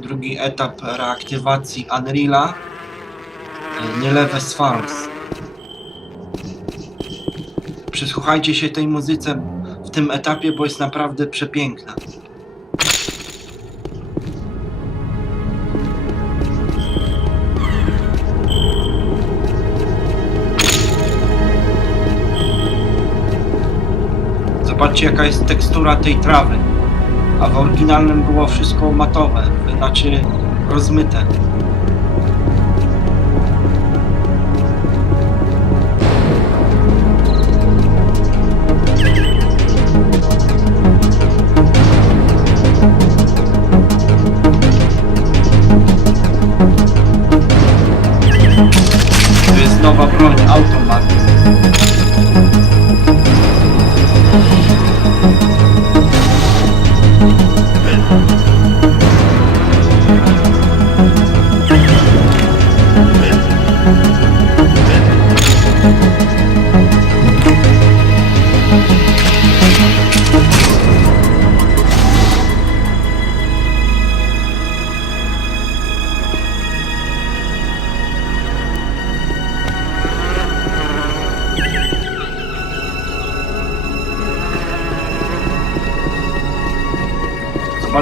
drugi etap reaktywacji Unreala Nielewe Sphinx. Przysłuchajcie się tej muzyce w tym etapie, bo jest naprawdę przepiękna. Zobaczcie jaka jest tekstura tej trawy. A w oryginalnym było wszystko matowe, znaczy rozmyte.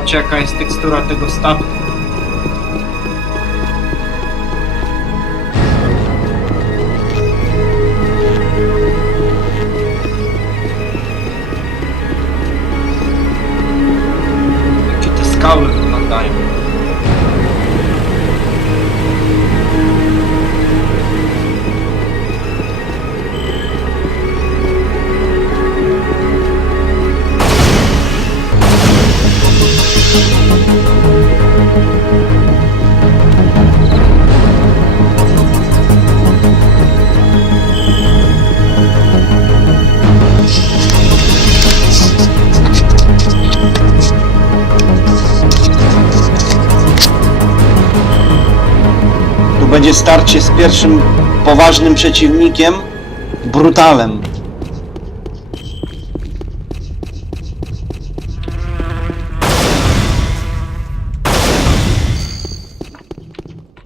Zobaczcie jaka jest tekstura tego statku. Będzie starcie z pierwszym poważnym przeciwnikiem, Brutalem.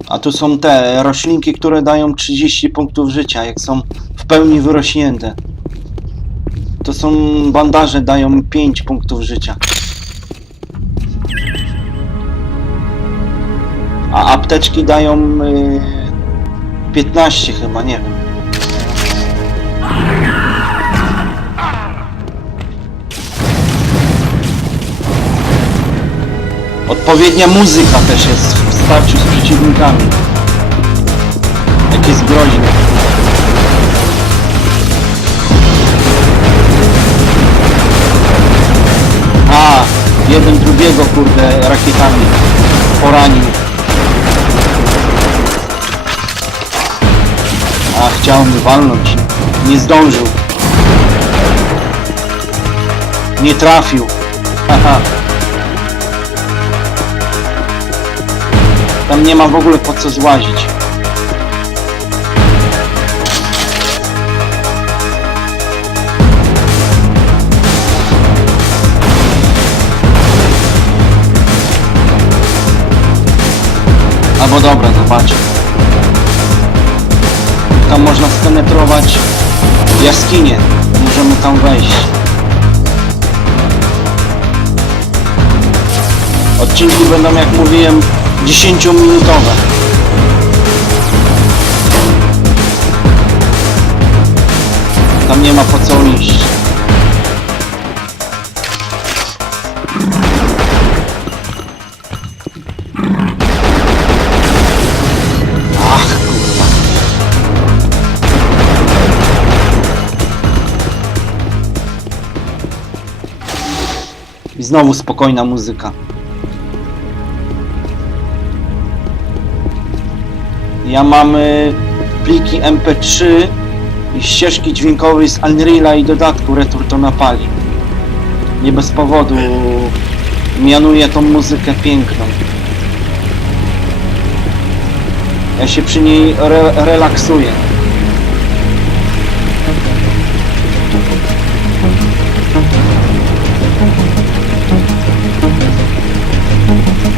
A tu są te roślinki, które dają 30 punktów życia, jak są w pełni wyrośnięte. To są bandaże, dają 5 punktów życia. A apteczki dają y, 15 chyba, nie wiem. Odpowiednia muzyka też jest w starciu z przeciwnikami. Jak jest groźne. A, jeden drugiego kurde rakietami poranił. Chciał mi walnąć. Nie zdążył. Nie trafił. Haha. Tam nie ma w ogóle po co złazić. Albo dobra, zobaczę. Tam można spenetrować jaskinię. Możemy tam wejść. Odcinki będą, jak mówiłem, 10-minutowe. Tam nie ma po co iść. Znowu spokojna muzyka. Ja mam y, pliki MP3 i ścieżki dźwiękowej z Unreala i dodatku Return to Napali. Nie bez powodu mianuję tą muzykę piękną. Ja się przy niej re relaksuję.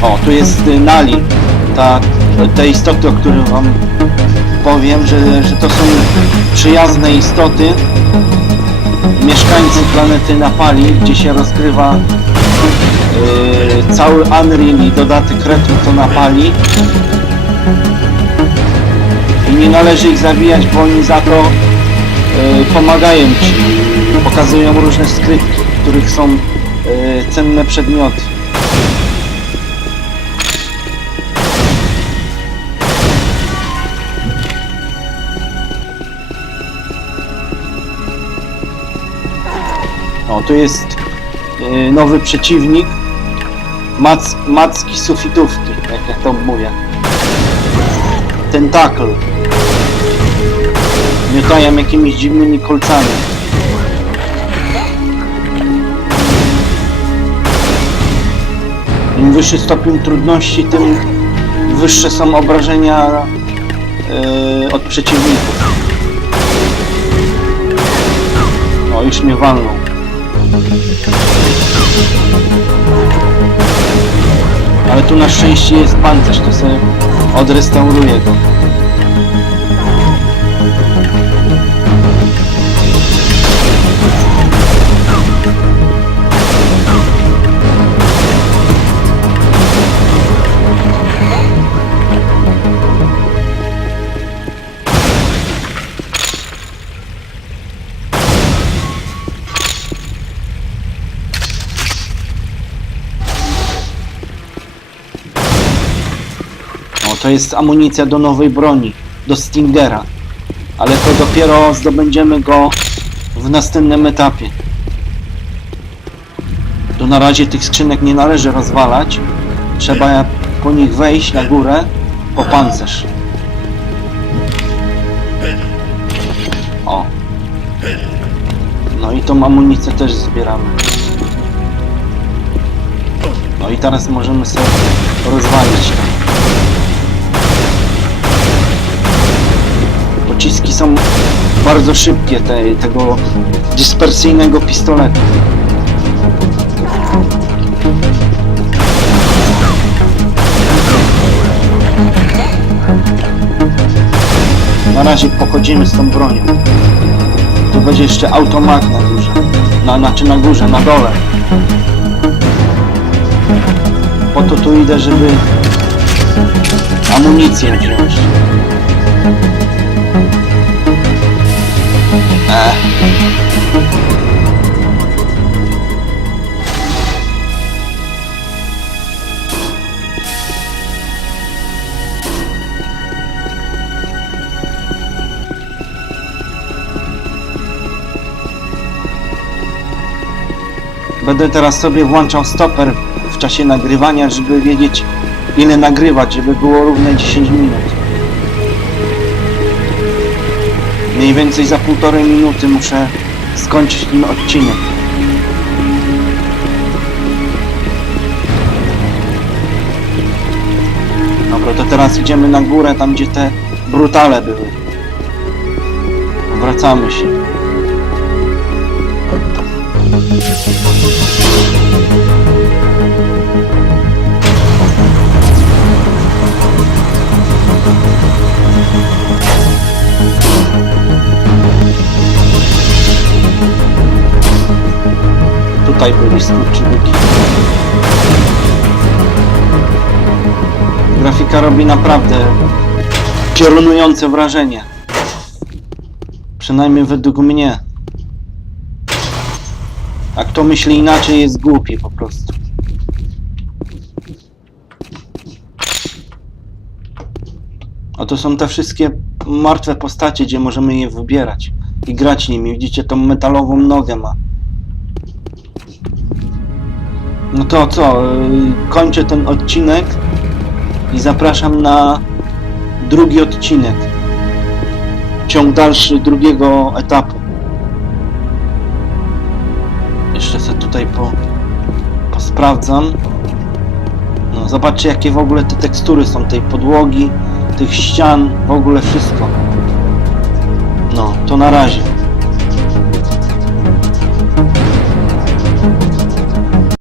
O, tu jest y, Nali, ta, te istoty, o których wam powiem, że, że to są przyjazne istoty, mieszkańcy planety Napali, gdzie się rozgrywa y, cały Unreal i dodatek Return to Napali. I nie należy ich zabijać, bo oni za to y, pomagają ci, pokazują różne skrypki, w których są y, cenne przedmioty. O, tu jest y, nowy przeciwnik. Mac, macki sufitówki, jak ja to mówię. Tentakl. Miotają jakimiś dziwnymi kolcami. Im wyższy stopień trudności, tym wyższe są obrażenia y, od przeciwników. O, już mnie walną. Ale tu na szczęście jest pancerz, to sobie odrestauruję go. To jest amunicja do nowej broni, do Stingera. Ale to dopiero zdobędziemy go w następnym etapie. To na razie tych skrzynek nie należy rozwalać. Trzeba po nich wejść na górę po pancerz. O. No i tą amunicję też zbieramy. No i teraz możemy sobie rozwalić Pociski są bardzo szybkie te, tego dyspersyjnego pistoletu. Na razie pochodzimy z tą bronią. Tu będzie jeszcze automat na górze. Na, znaczy na górze, na dole. Po to tu idę, żeby amunicję wziąć. Będę teraz sobie włączał stoper w czasie nagrywania, żeby wiedzieć ile nagrywać, żeby było równe 10 minut. Mniej więcej za półtorej minuty muszę skończyć ten odcinek. Dobra, to teraz idziemy na górę, tam gdzie te brutale były. Wracamy się. Tutaj byli skurczybyki. Grafika robi naprawdę piorunujące wrażenie. Przynajmniej według mnie. A kto myśli inaczej jest głupi po prostu. A to są te wszystkie martwe postacie, gdzie możemy je wybierać i grać nimi. Widzicie, tą metalową nogę ma. No to co, yy, kończę ten odcinek i zapraszam na drugi odcinek. Ciąg dalszy drugiego etapu. Jeszcze sobie tutaj po, posprawdzam. No, zobaczcie jakie w ogóle te tekstury są tej podłogi, tych ścian, w ogóle wszystko. No, to na razie.